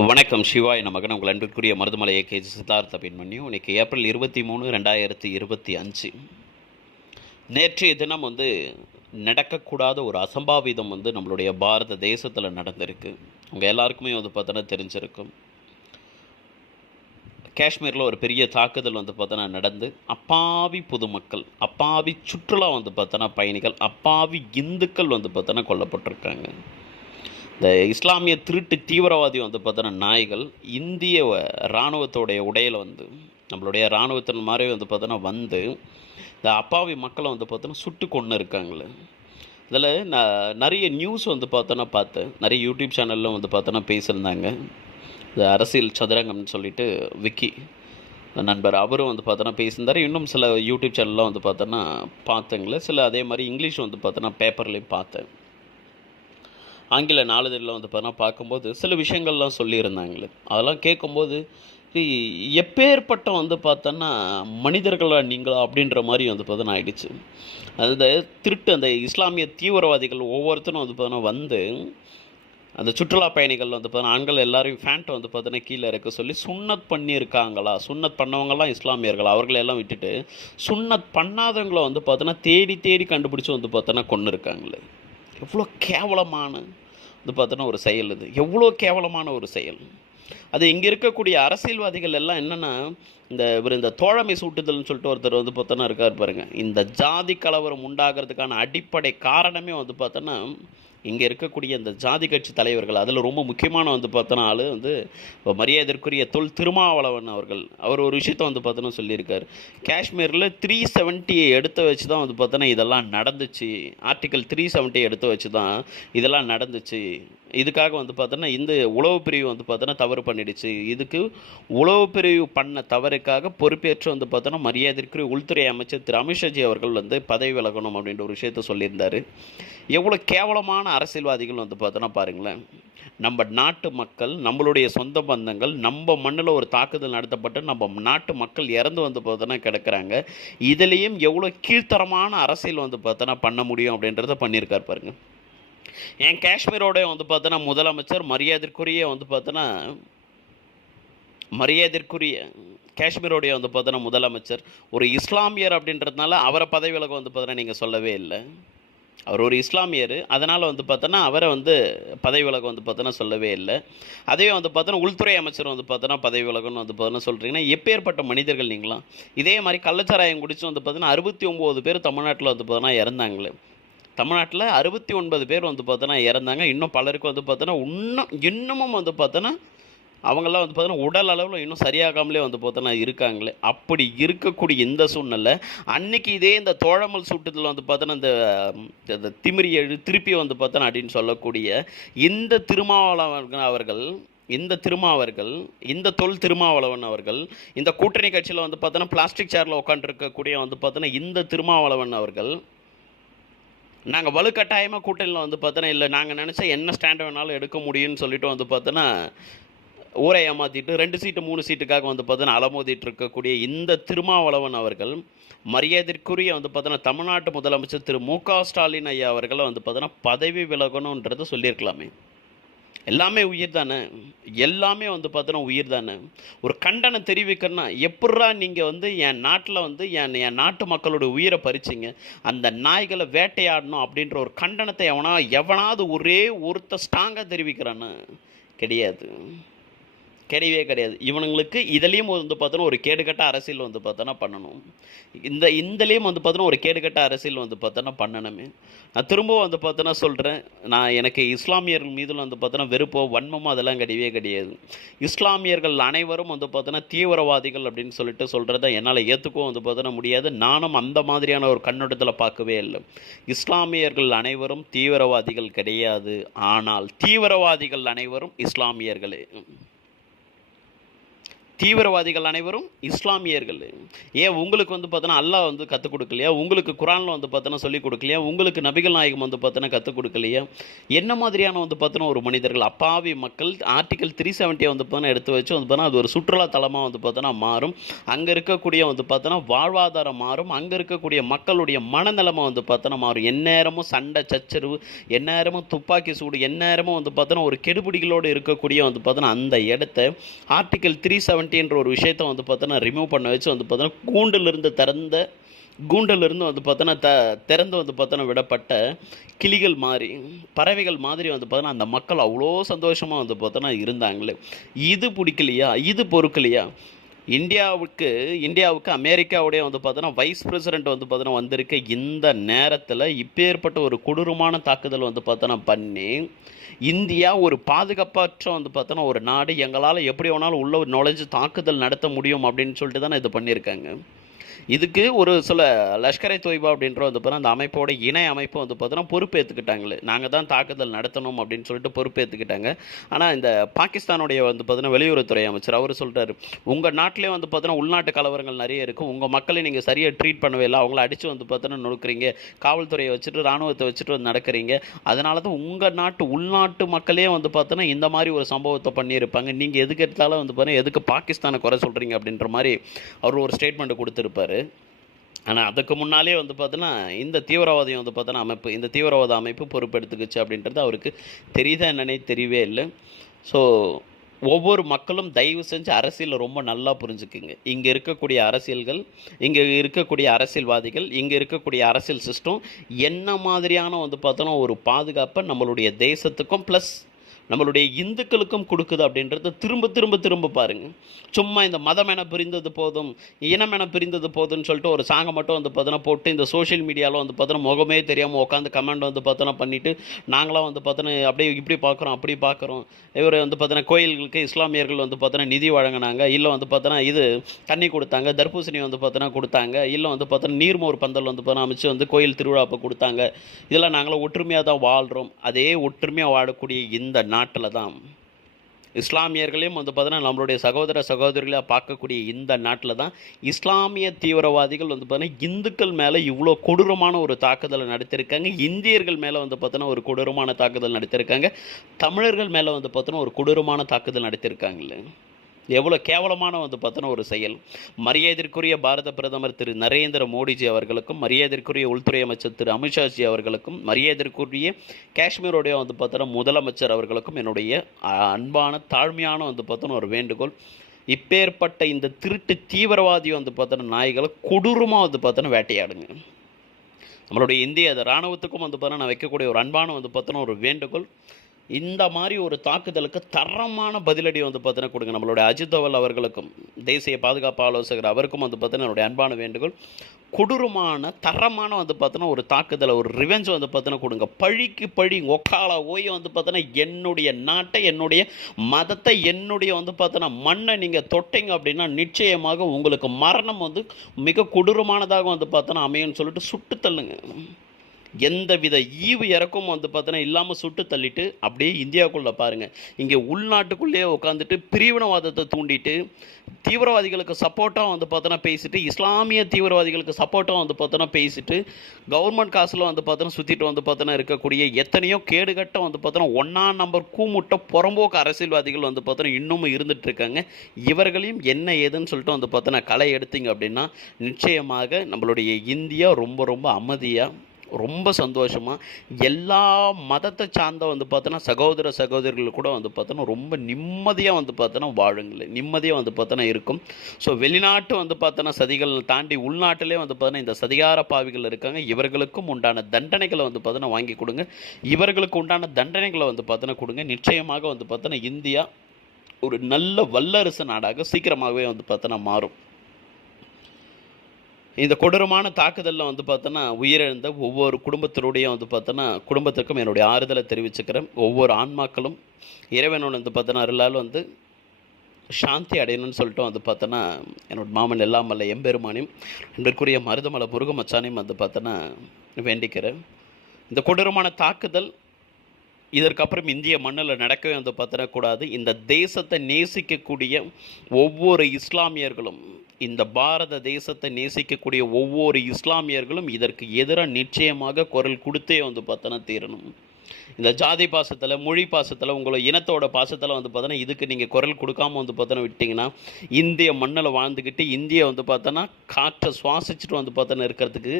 வணக்கம். சிவாய நமகன். உங்கள் அன்பிற்குரிய மருதுமலை ஏகேஜி சித்தார்த்த பின்மணியும் இன்றைக்கி ஏப்ரல் 23, 2025. நேற்றைய தினம் நடக்கக்கூடாத ஒரு அசம்பாவிதம் நம்மளுடைய பாரத தேசத்தில் நடந்திருக்கு. உங்கள் எல்லாருக்குமே பார்த்தோன்னா தெரிஞ்சிருக்கும். காஷ்மீரில் ஒரு பெரிய தாக்குதல் பார்த்தோன்னா நடந்து அப்பாவி பொதுமக்கள், அப்பாவி சுற்றுலா பார்த்தோன்னா பயணிகள், அப்பாவி இந்துக்கள் பார்த்தோன்னா கொல்லப்பட்டிருக்காங்க. இந்த இஸ்லாமிய திருட்டு தீவிரவாதி பார்த்தோன்னா நாய்கள் இந்திய இராணுவத்தோடைய உடையில் நம்மளுடைய இராணுவத்தின் மாதிரி பார்த்தோன்னா இந்த அப்பாவி மக்களை பார்த்தோன்னா சுட்டு கொண்டு இருக்காங்களே. இதில் நான் நிறைய நியூஸ் பார்த்தோன்னா பார்த்தேன். நிறைய யூடியூப் சேனலில் பார்த்தோன்னா பேசியிருந்தாங்க. இந்த அரசியல் சதுரங்கம்னு சொல்லிட்டு விக்கி நண்பர் அவரும் பார்த்தோன்னா பேசியிருந்தார். இன்னும் சில யூடியூப் சேனல்லாம் பார்த்தோன்னா பார்த்தேங்களே. சில அதே மாதிரி இங்கிலீஷ் பார்த்தோன்னா பேப்பர்லேயும் பார்த்தேன். ஆங்கில நாளிதழில் பார்த்தோன்னா பார்க்கும்போது சில விஷயங்கள்லாம் சொல்லியிருந்தாங்களே. அதெல்லாம் கேட்கும்போது எப்பேற்பட்ட பார்த்தோன்னா மனிதர்களா நீங்களா அப்படின்ற மாதிரி பார்த்தோன்னா ஆயிடுச்சு. அந்த அந்த இஸ்லாமிய தீவிரவாதிகள் ஒவ்வொருத்தரும் பார்த்தோன்னா அந்த சுற்றுலா பயணிகள் பார்த்தோன்னா ஆண்கள் எல்லாரையும் ஃபேண்ட் பார்த்தோன்னா கீழே இருக்க சொல்லி சுன்னத் பண்ணியிருக்காங்களா, சுன்னத் பண்ணவங்களாம் இஸ்லாமியர்கள் அவர்களெல்லாம் விட்டுட்டு சுன்னத் பண்ணாதவங்களை பார்த்தோன்னா தேடி தேடி கண்டுபிடிச்சி பார்த்தோன்னா கொண்டு இருக்காங்களே. எவ்வளோ கேவலமான பார்த்தோன்னா ஒரு செயல் இது. எவ்வளோ கேவலமான ஒரு செயல். அது இங்கே இருக்கக்கூடிய அரசியல்வாதிகள் எல்லாம் என்னென்னா, இந்த தோழமை சூட்டுதல்னு சொல்லிட்டு ஒருத்தர் பார்த்தோன்னா இருக்கார் பாருங்கள். இந்த ஜாதி கலவரம் உண்டாகிறதுக்கான அடிப்படை காரணமே பார்த்தோன்னா இங்கே இருக்கக்கூடிய இந்த ஜாதி கட்சி தலைவர்கள். அதில் ரொம்ப முக்கியமான பார்த்தோன்னா ஆள் இப்போ மரியாதைக்குரிய திருமாவளவன் அவர்கள். அவர் ஒரு விஷயத்தை பார்த்தோன்னா சொல்லியிருக்கார். காஷ்மீரில் 370 எடுத்து வச்சு தான் பார்த்தோன்னா இதெல்லாம் நடந்துச்சு. ஆர்டிக்கல் 370 எடுத்து வச்சு தான் இதெல்லாம் நடந்துச்சு. இதுக்காக பார்த்தோன்னா இந்த உளவு பிரிவு பார்த்தோன்னா தவறு பண்ணிடுச்சு. இதுக்கு உளவு பிரிவு பண்ண தவறுக்காக பொறுப்பேற்று பார்த்தோன்னா மரியாதைக்குரிய உள்துறை அமைச்சர் திரு அமித்ஷாஜி அவர்கள் பதவி விலகணும் அப்படின்ற ஒரு விஷயத்த சொல்லியிருந்தார். எவ்வளோ கேவலமான அரசியல்வாதிகள் பார்த்தோன்னா பாருங்களேன். நம்ம நாட்டு மக்கள், நம்மளுடைய சொந்த பந்தங்கள், நம்ம மண்ணில் ஒரு தாக்குதல் நடத்தப்பட்டு நம்ம நாட்டு மக்கள் இறந்து பார்த்தோன்னா கிடக்கிறாங்க. இதுலேயும் எவ்வளோ கீழ்த்தரமான அரசியல் பார்த்தோன்னா பண்ண முடியும் அப்படின்றத பண்ணியிருக்கார் பாருங்கள். என் காஷ்மீரோட பார்த்தோன்னா முதலமைச்சர் மரியாதைக்குரிய பார்த்தோன்னா காஷ்மீரோடைய பார்த்தோன்னா முதலமைச்சர் ஒரு இஸ்லாமியர் அப்படின்றதுனால அவரை பதவி விலக பார்த்தோன்னா நீங்கள் சொல்லவே இல்லை. அவர் ஒரு இஸ்லாமியர், அதனால் பார்த்தோன்னா அவரை பதவி விலக பார்த்தோன்னா சொல்லவே இல்லை. அதே பார்த்தோன்னா உள்துறை அமைச்சர் பார்த்தோன்னா பதவி விலகன்னு பார்த்தோன்னா சொல்கிறீங்கன்னா எப்பேற்பட்ட மனிதர்கள் நீங்களாம். இதே மாதிரி கள்ளச்சாராயம் குடிச்சு பார்த்தோன்னா 69 பேர் தமிழ்நாட்டில் பார்த்தோன்னா இறந்தாங்களே. தமிழ்நாட்டில் 69 பேர் பார்த்தோன்னா இறந்தாங்க. இன்னும் பலருக்கு பார்த்தோன்னா இன்னமும் பார்த்தோன்னா அவங்களாம் பார்த்தோன்னா உடல் அளவில் இன்னும் சரியாகாமலே பார்த்தோன்னா இருக்காங்களே. அப்படி இருக்கக்கூடிய இந்த சூழ்நிலை அன்னைக்கு இதே இந்த தோழமல் சூட்டுதல் பார்த்தோன்னா இந்த திமிரி எழு திருப்பி பார்த்தோன்னா அப்படின்னு சொல்லக்கூடிய இந்த திருமாவளவன் அவர்கள் இந்த கூட்டணி கட்சியில் பார்த்தோன்னா பிளாஸ்டிக் சேரில் உட்காந்துருக்கக்கூடிய பார்த்தோன்னா இந்த திருமாவளவன் அவர்கள் நாங்கள் வலுக்கட்டாயமாக கூட்டணியில் பார்த்தோன்னா இல்லை நாங்கள் நினச்சா என்ன ஸ்டாண்ட் வேணாலும் எடுக்க முடியும்னு சொல்லிட்டு பார்த்தோன்னா ஊரை ஏமாற்றிட்டு 2 சீட்டு 3 சீட்டுக்காக பார்த்தோன்னா அலமோதிட்டு இருக்கக்கூடிய இந்த திருமாவளவன் அவர்கள் மரியாதைக்குரிய பார்த்தோன்னா தமிழ்நாட்டு முதலமைச்சர் திரு மு.க. ஸ்டாலின் ஐயா அவர்களை பார்த்தோன்னா பதவி விலகணுன்றதை சொல்லியிருக்கலாமே. எல்லாமே உயிர் தானே, எல்லாமே பார்த்தோன்னா உயிர் தானே. ஒரு கண்டனம் தெரிவிக்கணும்னா எப்பட்றா நீங்கள் என் நாட்டில் என் நாட்டு மக்களோட உயிரை பறிச்சிங்க, அந்த நாய்களை வேட்டையாடணும் அப்படின்ற ஒரு கண்டனத்தை எவனாவது ஒரே ஒருத்த ஸ்ட்ராங்காக தெரிவிக்கிறான்னு கிடையவே கிடையாது. இவனுங்களுக்கு இதுலேயும் பார்த்தோன்னா ஒரு கேடுகட்ட அரசியல் பார்த்தோன்னா பண்ணணும். இந்தலேயும் பார்த்தோன்னா ஒரு கேடுகட்ட அரசியல் பார்த்தோன்னா பண்ணணுமே. நான் திரும்பவும் பார்த்தோன்னா சொல்கிறேன், எனக்கு இஸ்லாமியர்கள் மீதில் பார்த்தோன்னா வெறுப்போ வன்மமோ அதெல்லாம் கிடையாது. இஸ்லாமியர்கள் அனைவரும் பார்த்தோன்னா தீவிரவாதிகள் அப்படின்னு சொல்லிட்டு சொல்கிறத என்னால் ஏற்றுக்கவும் பார்த்தோன்னா முடியாது. நானும் அந்த மாதிரியான ஒரு கண்ணோட்டத்தில் பார்க்கவே இல்லை. இஸ்லாமியர்கள் அனைவரும் தீவிரவாதிகள் கிடையாது. ஆனால் தீவிரவாதிகள் அனைவரும் இஸ்லாமியர்களே. தீவிரவாதிகள் அனைவரும் இஸ்லாமியர்கள். ஏன் உங்களுக்கு வந்து பார்த்தோன்னா அல்லாஹ் வந்து கற்றுக் கொடுக்கலையா? உங்களுக்கு குரானில் வந்து பார்த்தோன்னா சொல்லிக் கொடுக்கலையா? உங்களுக்கு நபிகள் நாயகம் வந்து பார்த்தோன்னா கற்றுக் கொடுக்கலையா? என்ன மாதிரியான வந்து பார்த்தோன்னா ஒரு மனிதர்கள் அப்பாவி மக்கள் ஆர்டிகல் 370 வந்து பார்த்தோன்னா எடுத்து வச்சு வந்து பார்த்தோன்னா அது ஒரு சுற்றுலா தலமாக வந்து பார்த்தோன்னா மாறும். அங்கே இருக்கக்கூடிய வந்து பார்த்தோன்னா வாழ்வாதாரம் மாறும். அங்கே இருக்கக்கூடிய மக்களுடைய மனநிலைமை வந்து பார்த்தோன்னா மாறும். எந்நேரமும் சண்டை சச்சரவு, எந்நேரமும் துப்பாக்கி சூடு, எந்நேரமும் வந்து பார்த்தோன்னா ஒரு கெடுபிடிகளோடு இருக்கக்கூடிய வந்து பார்த்தோன்னா அந்த இடத்த ஆர்டிகல் 370 என்ற ஒரு விஷயத்தை வந்து பார்த்தோன்னா ரிமூவ் பண்ண வச்சு வந்து பார்த்தோன்னா கூண்டிலிருந்து வந்து பார்த்தோன்னா திறந்து வந்து பார்த்தோன்னா விடப்பட்ட கிளிகள் மாதிரி பறவைகள் மாதிரி வந்து பார்த்தோன்னா அந்த மக்கள் அவ்வளோ சந்தோஷமாக வந்து பார்த்தோன்னா இருந்தாங்களே. இது பிடிக்கலையா? இது பொறுக்கலையா? இந்தியாவுக்கு அமெரிக்காவுடைய வந்து பார்த்தோன்னா வைஸ் பிரசிடென்ட் வந்து பார்த்தோன்னா வந்திருக்க இந்த நேரத்தில் இப்பேற்பட்ட ஒரு கொடூரமான தாக்குதல் வந்து பார்த்தோன்னா பண்ணி இந்தியா ஒரு பாதுகாப்பற்ற வந்து பார்த்தோன்னா ஒரு நாடு, எங்களால் எப்படி வேணாலும் உள்ள நுழைஞ்சு தாக்குதல் நடத்த முடியும் அப்படின்னு சொல்லிட்டு தானே இது பண்ணியிருக்காங்க. இதுக்கு ஒரு சில லஷ்கரை தொய்பா அப்படின்ற வந்து பார்த்தா அந்த அமைப்போட இணை அமைப்பு வந்து பார்த்தோன்னா பொறுப்பேற்றுக்கிட்டாங்களே. நாங்கள் தான் தாக்குதல் நடத்தணும் அப்படின்னு சொல்லிட்டு பொறுப்பேற்றுக்கிட்டாங்க. ஆனால் இந்த பாகிஸ்தானுடைய வந்து பார்த்தோன்னா வெளியுறவுத்துறை அமைச்சர் அவர் சொல்கிறார், உங்கள் நாட்டிலே வந்து பார்த்தோன்னா உள்நாட்டு கலவரங்கள் நிறைய இருக்கும், உங்கள் மக்களை நீங்கள் சரியாக ட்ரீட் பண்ணவே இல்லை, அவங்கள அடித்து வந்து பார்த்தோன்னா நொறுக்குறீங்க, காவல்துறையை வச்சுட்டு இராணுவத்தை வச்சுட்டு வந்து நடக்கிறீங்க, அதனால தான் உங்கள் உள்நாட்டு மக்களே வந்து பார்த்தோன்னா இந்த மாதிரி ஒரு சம்பவத்தை பண்ணியிருப்பாங்க, நீங்கள் எதுக்கு எடுத்தாலும் வந்து பார்த்தீங்கன்னா எதுக்கு பாகிஸ்தானை குறை சொல்கிறீங்க அப்படின்ற மாதிரி அவர் ஒரு ஸ்டேட்மெண்ட் கொடுத்துருப்பார். ஆனால் அதுக்கு முன்னாலே வந்து பார்த்தோன்னா இந்த தீவிரவாதியம் வந்து பார்த்தோன்னா இந்த தீவிரவாத அமைப்பு பொறுப்பெடுத்துக்குச்சு அப்படின்றது அவருக்கு தெரியுதா என்னன்னே தெரியவே இல்லை. ஸோ ஒவ்வொரு மக்களும் தயவு செஞ்சு அரசியலை ரொம்ப நல்லா புரிஞ்சுக்குங்க. இங்கே இருக்கக்கூடிய அரசியல்வாதிகள், இங்கே இருக்கக்கூடிய அரசியல் சிஸ்டம் என்ன மாதிரியான வந்து பார்த்தோன்னா ஒரு பாதுகாப்பை நம்மளுடைய தேசத்துக்கும் ப்ளஸ் நம்மளுடைய இந்துக்களுக்கும் கொடுக்குது அப்படின்றத திரும்ப திரும்ப திரும்ப பாருங்கள். சும்மா இந்த மதம் என பிரிந்தது போதும், இனம் என பிரிந்தது போதும்னு சொல்லிட்டு ஒரு சாங்கை மட்டும் வந்து பார்த்தோன்னா போட்டு இந்த சோஷியல் மீடியாவில் வந்து பார்த்தோன்னா முகமே தெரியாமல் உட்காந்து கமெண்ட் வந்து பார்த்தோன்னா பண்ணிவிட்டு நாங்களாம் வந்து பார்த்தோன்னா அப்படியே இப்படி பார்க்குறோம் அப்படி பார்க்குறோம், இவர் வந்து பார்த்தோன்னா கோயில்களுக்கு இஸ்லாமியர்கள் வந்து பார்த்தோன்னா நிதி வழங்கினாங்க, இல்லை வந்து பார்த்தோன்னா இது தண்ணி கொடுத்தாங்க, தர்பூசணி வந்து பார்த்தோன்னா கொடுத்தாங்க, இல்லை வந்து பார்த்தோன்னா நீர்மோர் பந்தல் வந்து பார்த்தோன்னா அமைச்சு வந்து கோயில் திருவிழாப்பை கொடுத்தாங்க, இதெல்லாம் நாங்களும் ஒற்றுமையாக தான் வாழ்கிறோம். அதே ஒற்றுமையாக வாழக்கூடிய இந்த நாட்டில் தான் இஸ்லாமியர்களையும் வந்து பார்த்தீங்கன்னா நம்மளுடைய சகோதரிகளாக பார்க்கக்கூடிய இந்த நாட்டில் தான் இஸ்லாமிய தீவிரவாதிகள் வந்து பார்த்தீங்கன்னா இந்துக்கள் மேலே இவ்வளோ கொடூரமான ஒரு தாக்குதலை நடத்தியிருக்காங்க, இந்தியர்கள் மேலே வந்து பார்த்தீங்கன்னா ஒரு கொடூரமான தாக்குதல் நடத்தியிருக்காங்க, தமிழர்கள் மேலே வந்து பார்த்தீங்கன்னா ஒரு கொடூரமான தாக்குதல் நடத்தியிருக்காங்களே. எவ்வளோ கேவலமான வந்து பார்த்தோன்னா ஒரு செயல். மரியாதைக்குரிய பாரத பிரதமர் திரு நரேந்திர மோடிஜி அவர்களுக்கும், மரியாதைக்குரிய உள்துறை அமைச்சர் திரு அமித்ஷாஜி அவர்களுக்கும், மரியாதைக்குரிய காஷ்மீருடைய வந்து பார்த்தோன்னா முதலமைச்சர் அவர்களுக்கும் என்னுடைய அன்பான தாழ்மையான வந்து பார்த்தோன்னா ஒரு வேண்டுகோள். இப்பேற்பட்ட இந்த திருட்டு தீவிரவாதி வந்து பார்த்தோன்னா நாய்களை கொடூரமாக வந்து பார்த்தோன்னா வேட்டையாடுங்க. நம்மளுடைய இந்திய இராணுவத்துக்கும் வந்து பார்த்தோன்னா நான் வைக்கக்கூடிய ஒரு அன்பான வந்து பார்த்தோன்னா ஒரு வேண்டுகோள், இந்த மாதிரி ஒரு தாக்குதலுக்கு தரமான பதிலடி வந்து பார்த்தீங்கன்னா கொடுங்க. நம்மளுடைய அஜித் தோவல் அவர்களுக்கும், தேசிய பாதுகாப்பு ஆலோசகர் அவருக்கும் வந்து பார்த்தீங்கன்னா என்னுடைய அன்பான வேண்டுகோள், கொடூரமான தரமான வந்து பார்த்தோன்னா ஒரு தாக்குதலை, ஒரு ரிவெஞ்ச் வந்து பார்த்தீங்கன்னா கொடுங்க. பழிக்கு பழி ஒக்கால ஓய் வந்து பார்த்தோன்னா என்னுடைய நாட்டை, என்னுடைய மதத்தை, என்னுடைய வந்து பார்த்தோன்னா மண்ணை நீங்கள் தொட்டிங்க அப்படின்னா நிச்சயமாக உங்களுக்கு மரணம் வந்து மிக கொடூரமானதாக வந்து பார்த்தோன்னா அமையும்னு சொல்லிட்டு சுட்டு தள்ளுங்க. எந்தவித ஈவு இறக்கும் வந்து பார்த்தோன்னா இல்லாமல் சுட்டு தள்ளிட்டு அப்படியே இந்தியாவுக்குள்ளே பாருங்கள், இங்கே உள்நாட்டுக்குள்ளேயே உட்காந்துட்டு பிரிவினவாதத்தை தூண்டிட்டு தீவிரவாதிகளுக்கு சப்போர்ட்டாக வந்து பார்த்தோன்னா பேசிட்டு, இஸ்லாமிய தீவிரவாதிகளுக்கு சப்போர்ட்டாக வந்து பார்த்தோன்னா பேசிட்டு, கவர்மெண்ட் காசில் வந்து பார்த்தோன்னா சுற்றிட்டு வந்து பார்த்தோன்னா இருக்கக்கூடிய எத்தனையோ கேடுகட்ட வந்து பார்த்தோன்னா 1ஆம் நம்பர் கூமுட்ட புறம்போக்கு அரசியல்வாதிகள் வந்து பார்த்தோன்னா இன்னமும் இருந்துகிட்ருக்காங்க. இவர்களையும் என்ன ஏதுன்னு சொல்லிட்டு வந்து பார்த்தோன்னா களை எடுத்தீங்க அப்படின்னா நிச்சயமாக நம்மளுடைய இந்தியா ரொம்ப ரொம்ப அமைதியாக, ரொம்ப சந்தோஷமாக, எல்லா மதத்தை சார்ந்த வந்து பார்த்தோன்னா சகோதரிகள் கூட வந்து பார்த்தோன்னா ரொம்ப நிம்மதியாக வந்து பார்த்தோன்னா வாழுங்களே, நிம்மதியாக வந்து பார்த்தோன்னா இருக்கும். ஸோ வெளிநாட்டு வந்து பார்த்தோன்னா சதிகள் தாண்டி உள்நாட்டிலே வந்து பார்த்தோன்னா இந்த சதிகார பாவிகள் இருக்காங்க, இவர்களுக்கும் உண்டான தண்டனைகளை வந்து பார்த்தோன்னா வாங்கி கொடுங்க, இவர்களுக்கு உண்டான தண்டனைகளை வந்து பார்த்தோன்னா கொடுங்க. நிச்சயமாக வந்து பார்த்தோன்னா இந்தியா ஒரு நல்ல வல்லரசு நாடாக சீக்கிரமாகவே வந்து பார்த்தோன்னா மாறும். இந்த கொடூரமான தாக்குதலில் வந்து பார்த்தோன்னா உயிரிழந்த ஒவ்வொரு குடும்பத்தினுடையும் வந்து பார்த்தோன்னா குடும்பத்துக்கும் என்னுடைய ஆறுதலை தெரிவிச்சுக்கிறேன். ஒவ்வொரு ஆன்மாக்களும் இறைவனோட வந்து பார்த்தோன்னா அருளால் வந்து சாந்தி அடையணும்னு சொல்லிட்டு வந்து பார்த்தோன்னா என்னோட மாமன் எல்லாம் வல்ல எம்பெருமானையும் அன்பிற்குரிய மருதமலை முருகமச்சானையும் வந்து பார்த்தோன்னா வேண்டிக்கிறேன். இந்த கொடூரமான தாக்குதல் இதற்கப்புறம் இந்திய மண்ணில் நடக்கவே வந்து பார்த்தோன்னா கூடாது. இந்த தேசத்தை நேசிக்கக்கூடிய ஒவ்வொரு இஸ்லாமியர்களும், இந்த பாரத தேசத்தை நேசிக்கக்கூடிய ஒவ்வொரு இஸ்லாமியர்களும் இதற்கு எதிராக நிச்சயமாக குரல் கொடுத்தே வந்து பார்த்தோன்னா தீரணும். இந்த ஜாதி பாசத்தில், மொழி பாசத்தில், உங்களோட இனத்தோட பாசத்தில் வந்து பார்த்தோன்னா இதுக்கு நீங்கள் குரல் கொடுக்காம வந்து பார்த்தோன்னா விட்டிங்கன்னா, இந்திய மண்ணில் வாழ்ந்துக்கிட்டு இந்திய வந்து பார்த்தோன்னா காற்றை சுவாசிச்சுட்டு வந்து பார்த்தோன்னா இருக்கிறதுக்கு,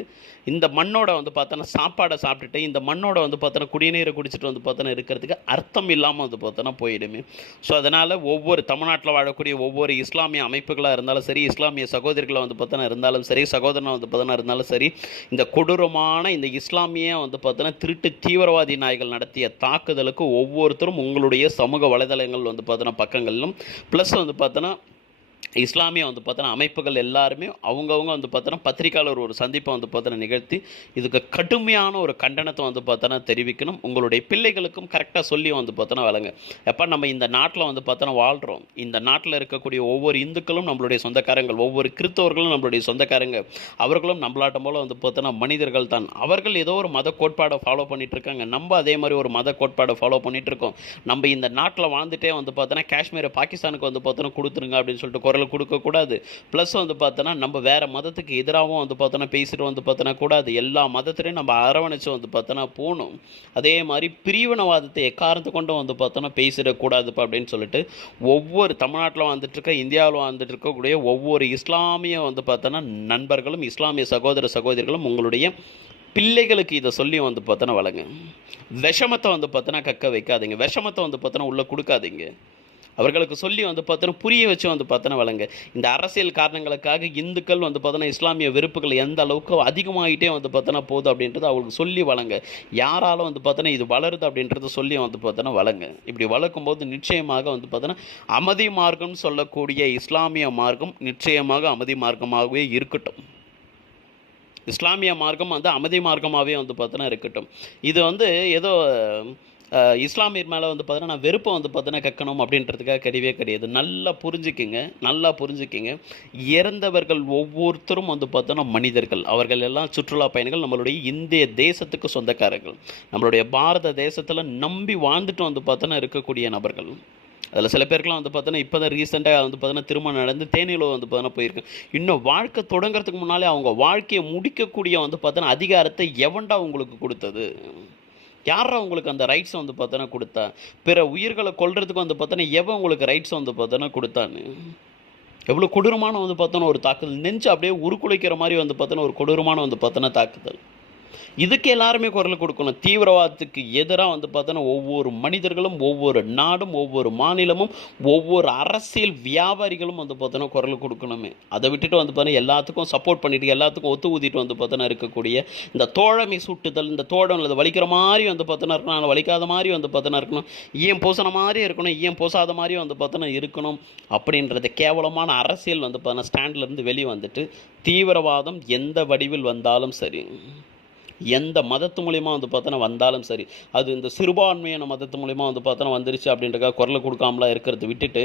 இந்த மண்ணோட வந்து பார்த்தோன்னா சாப்பாடை சாப்பிட்டுட்டு, இந்த மண்ணோட வந்து பார்த்தோன்னா குடிநீரை குடிச்சிட்டு வந்து பார்த்தோன்னா இருக்கிறதுக்கு அர்த்தம் இல்லாமல் வந்து பார்த்தோன்னா போயிடுமே. ஸோ அதனால் ஒவ்வொரு தமிழ்நாட்டில் வாழக்கூடிய ஒவ்வொரு இஸ்லாமிய அமைப்புகளாக இருந்தாலும் சரி, இஸ்லாமிய சகோதரிகளாக வந்து பார்த்தோன்னா இருந்தாலும் சரி, சகோதரனாக வந்து பார்த்தோன்னா இருந்தாலும் சரி, இந்த கொடூரமான இந்த இஸ்லாமிய வந்து பார்த்தோன்னா திருட்டு தீவிரவாதி நாய்கள் நடத்திய தாக்குதலுக்கு ஒவ்வொருத்தரும் உங்களுடைய சமூக வலைதளங்கள் வந்து பார்த்தோன்னா பக்கங்களிலும் ப்ளஸ் வந்து பார்த்தோன்னா இஸ்லாமிய வந்து பார்த்தோன்னா அமைப்புகள் எல்லாருமே அவங்கவுங்க வந்து பார்த்தோன்னா பத்திரிக்கையாளர் ஒரு சந்திப்பை வந்து பார்த்தோன்னா நிகழ்த்தி இதுக்கு கடுமையான ஒரு கண்டனத்தை வந்து பார்த்தோன்னா தெரிவிக்கணும். உங்களுடைய பிள்ளைகளுக்கும் கரெக்டாக சொல்லி வந்து பார்த்தோன்னா வழங்க. எப்போ நம்ம இந்த நாட்டில் வந்து பார்த்தோன்னா வாழ்கிறோம், இந்த நாட்டில் இருக்கக்கூடிய ஒவ்வொரு இந்துக்களும் நம்மளுடைய சொந்தக்காரங்கள், ஒவ்வொரு கிறிஸ்தவர்களும் நம்மளுடைய சொந்தக்காரங்க, அவர்களும் நம்மளாட்டம் போல் வந்து பார்த்தோன்னா மனிதர்கள் தான். அவர்கள் ஏதோ ஒரு மத கோட்பாடை ஃபாலோ பண்ணிகிட்டு இருக்காங்க, நம்ம அதே மாதிரி ஒரு மத கோட்பாடை ஃபாலோ பண்ணிகிட்டு இருக்கோம். நம்ம இந்த நாட்டில் வாழ்ந்துட்டே வந்து பார்த்தோன்னா காஷ்மீரை பாகிஸ்தானுக்கு வந்து பார்த்தோன்னா கொடுத்துருங்க அப்படின்னு சொல்லிட்டு குரல் கொடுக்கக்கூடாது. ப்ளஸ் வந்து பார்த்தோன்னா நம்ம வேறு மதத்துக்கு எதிராகவும் வந்து பார்த்தோன்னா பேசிட்டு வந்து பார்த்தோன்னா கூடாது. எல்லா மதத்திலையும் நம்ம அரவணைச்சு வந்து பார்த்தோன்னா போகணும். அதே மாதிரி பிரிவினவாதத்தை எக்காரணத்தை கொண்டு வந்து பார்த்தோன்னா பேசிடக்கூடாதுப்பா அப்படின்னு சொல்லிட்டு ஒவ்வொரு தமிழ்நாட்டில் வந்துட்டு இருக்க, இந்தியாவில் வந்துட்டு இருக்கக்கூடிய ஒவ்வொரு இஸ்லாமிய வந்து பார்த்தோன்னா நண்பர்களும், இஸ்லாமிய சகோதர சகோதரிகளும் உங்களுடைய பிள்ளைகளுக்கு இதை சொல்லி வந்து பார்த்தோன்னா வழங்க. விஷமத்தை வந்து பார்த்தோன்னா கக்க வைக்காதீங்க, விஷமத்தை வந்து பார்த்தோன்னா உள்ளே கொடுக்காதீங்க. அவர்களுக்கு சொல்லி வந்து பார்த்தோன்னா புரிய வச்சு வந்து பார்த்தோன்னா வழங்க. இந்த அரசியல் காரணங்களுக்காக இந்துக்கள் வந்து பார்த்தோன்னா இஸ்லாமிய வெறுப்புகள் எந்த அளவுக்கு அதிகமாகிட்டே வந்து பார்த்தோன்னா போகுது அப்படின்றது அவங்களுக்கு சொல்லி வழங்க. யாராலும் வந்து பார்த்தோன்னா இது வளருது அப்படின்றத சொல்லி வந்து பார்த்தோன்னா வழங்க. இப்படி வளர்க்கும்போது நிச்சயமாக வந்து பார்த்தோன்னா அமைதி மார்க்கம் சொல்லக்கூடிய இஸ்லாமிய மார்க்கம் நிச்சயமாக அமைதி மார்க்கமாகவே இருக்கட்டும். இஸ்லாமிய மார்க்கம் வந்து அமைதி மார்க்கமாகவே வந்து பார்த்தோன்னா இருக்கட்டும். இது வந்து ஏதோ இஸ்லாமியர் மேலே வந்து பார்த்தோன்னா நான் வெறுப்பை வந்து பார்த்தோன்னா கக்கணும் அப்படின்றதுக்காக கிடையவே கிடையாது. நல்லா புரிஞ்சுக்கிங்க. இறந்தவர்கள் ஒவ்வொருத்தரும் வந்து பார்த்தோன்னா மனிதர்கள். அவர்கள் எல்லாம் சுற்றுலா பயணிகள், நம்மளுடைய இந்திய தேசத்துக்கு சொந்தக்காரர்கள், நம்மளுடைய பாரத தேசத்தில் நம்பி வாழ்ந்துட்டு வந்து பார்த்தோன்னா இருக்கக்கூடிய நபர்கள். அதில் சில பேருக்குலாம் வந்து பார்த்தோன்னா இப்போ தான் ரீசெண்டாக வந்து பார்த்தோன்னா திருமணம் நடந்து தேனியில் வந்து பார்த்தோன்னா போயிருக்கு. இன்னும் வாழ்க்கை தொடங்கிறதுக்கு முன்னாலே அவங்க வாழ்க்கையை முடிக்கக்கூடிய வந்து பார்த்தோன்னா அதிகாரத்தை எவன்டா உங்களுக்கு கொடுத்தது? யாரா உங்களுக்கு அந்த ரைட்ஸை வந்து பார்த்தோன்னா கொடுத்தா? பிற உயிர்களை கொல்றதுக்கு வந்து பார்த்தோன்னா எவன் உங்களுக்கு ரைட்ஸை வந்து பார்த்தோன்னா கொடுத்தான்னு? எவ்வளோ கொடூரமான வந்து பார்த்தோன்னா ஒரு தாக்குதல், நெஞ்சு அப்படியே உருக்குலைக்கிற மாதிரி வந்து பார்த்தோன்னா ஒரு கொடூரமான வந்து பார்த்தோன்னா தாக்குதல். இதுக்கு எல்லாருமே குரல் கொடுக்கணும். தீவிரவாதத்துக்கு எதிராக வந்து பார்த்தோன்னா ஒவ்வொரு மனிதர்களும், ஒவ்வொரு நாடும், ஒவ்வொரு மாநிலமும், ஒவ்வொரு அரசியல் வியாபாரிகளும் வந்து பார்த்தோன்னா குரல் கொடுக்கணுமே. அதை விட்டுட்டு வந்து பார்த்தோன்னா எல்லாத்துக்கும் சப்போர்ட் பண்ணிட்டு, எல்லாத்துக்கும் ஒத்து ஊதிட்டு வந்து பார்த்தோன்னா இருக்கக்கூடிய இந்த தோழமை சுட்டுதல், இந்த தோழமை அது வலிக்கிற மாதிரி வந்து பார்த்தோன்னா இருக்கணும், ஆனால் வலிக்காத மாதிரி வந்து பார்த்தோன்னா இருக்கணும், ஈயம் பூசின மாதிரி இருக்கணும், ஈயம் பூசாத மாதிரி வந்து பார்த்தோன்னா இருக்கணும் அப்படின்றத கேவலமான அரசியல் வந்து பார்த்தோன்னா ஸ்டாண்ட்லேருந்து வெளியே வந்துட்டு தீவிரவாதம் எந்த வடிவில் வந்தாலும் சரி, எந்த மதத்து மூலிமா வந்து பார்த்தோன்னா வந்தாலும் சரி, அது இந்த சிறுபான்மையான மதத்து மூலிமா வந்து பார்த்தோன்னா வந்துருச்சு அப்படின்றக்காக குரல் கொடுக்காமலாம் இருக்கிறத விட்டுட்டு,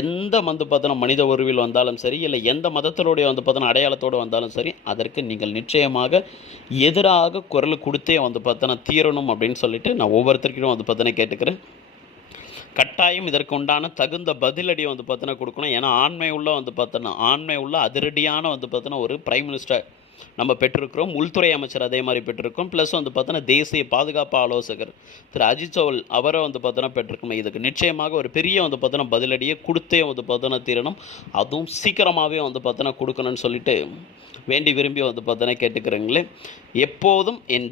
எந்த வந்து பார்த்தோன்னா மனித உருவில் வந்தாலும் சரி, இல்லை எந்த மதத்தினுடைய வந்து பார்த்தோன்னா அடையாளத்தோடு வந்தாலும் சரி, அதற்கு நீங்கள் நிச்சயமாக எதிராக குரல் கொடுத்தே வந்து பார்த்தோன்னா தீரணும் அப்படின்னு சொல்லிட்டு நான் ஒவ்வொருத்தருக்கும் வந்து பார்த்தோன்னா கேட்டுக்கிறேன். கட்டாயம் இதற்கு உண்டான தகுந்த பதிலடி வந்து பார்த்தோன்னா கொடுக்கணும். ஏன்னா ஆண்மை உள்ள அதிரடியான வந்து பார்த்தோன்னா ஒரு பிரைம் மினிஸ்டர் நம்ம பெற்றிருக்கிறோம், உள்துறை அமைச்சர் அதே மாதிரி பெற்றிருக்கோம், ப்ளஸ் வந்து பார்த்தோன்னா தேசிய பாதுகாப்பு ஆலோசகர் திரு அஜித் தோவல் அவரை வந்து பார்த்தோன்னா பெற்றிருக்கோம். இதுக்கு நிச்சயமாக ஒரு பெரிய வந்து பார்த்தோன்னா பதிலடியை கொடுத்தே வந்து பார்த்தோன்னா தீரணும். அதுவும் சீக்கிரமாகவே வந்து பார்த்தோன்னா கொடுக்கணும்னு சொல்லிட்டு வேண்டி விரும்பி வந்து பார்த்தோன்னா கேட்டுக்கிறேங்களே. எப்போதும் என்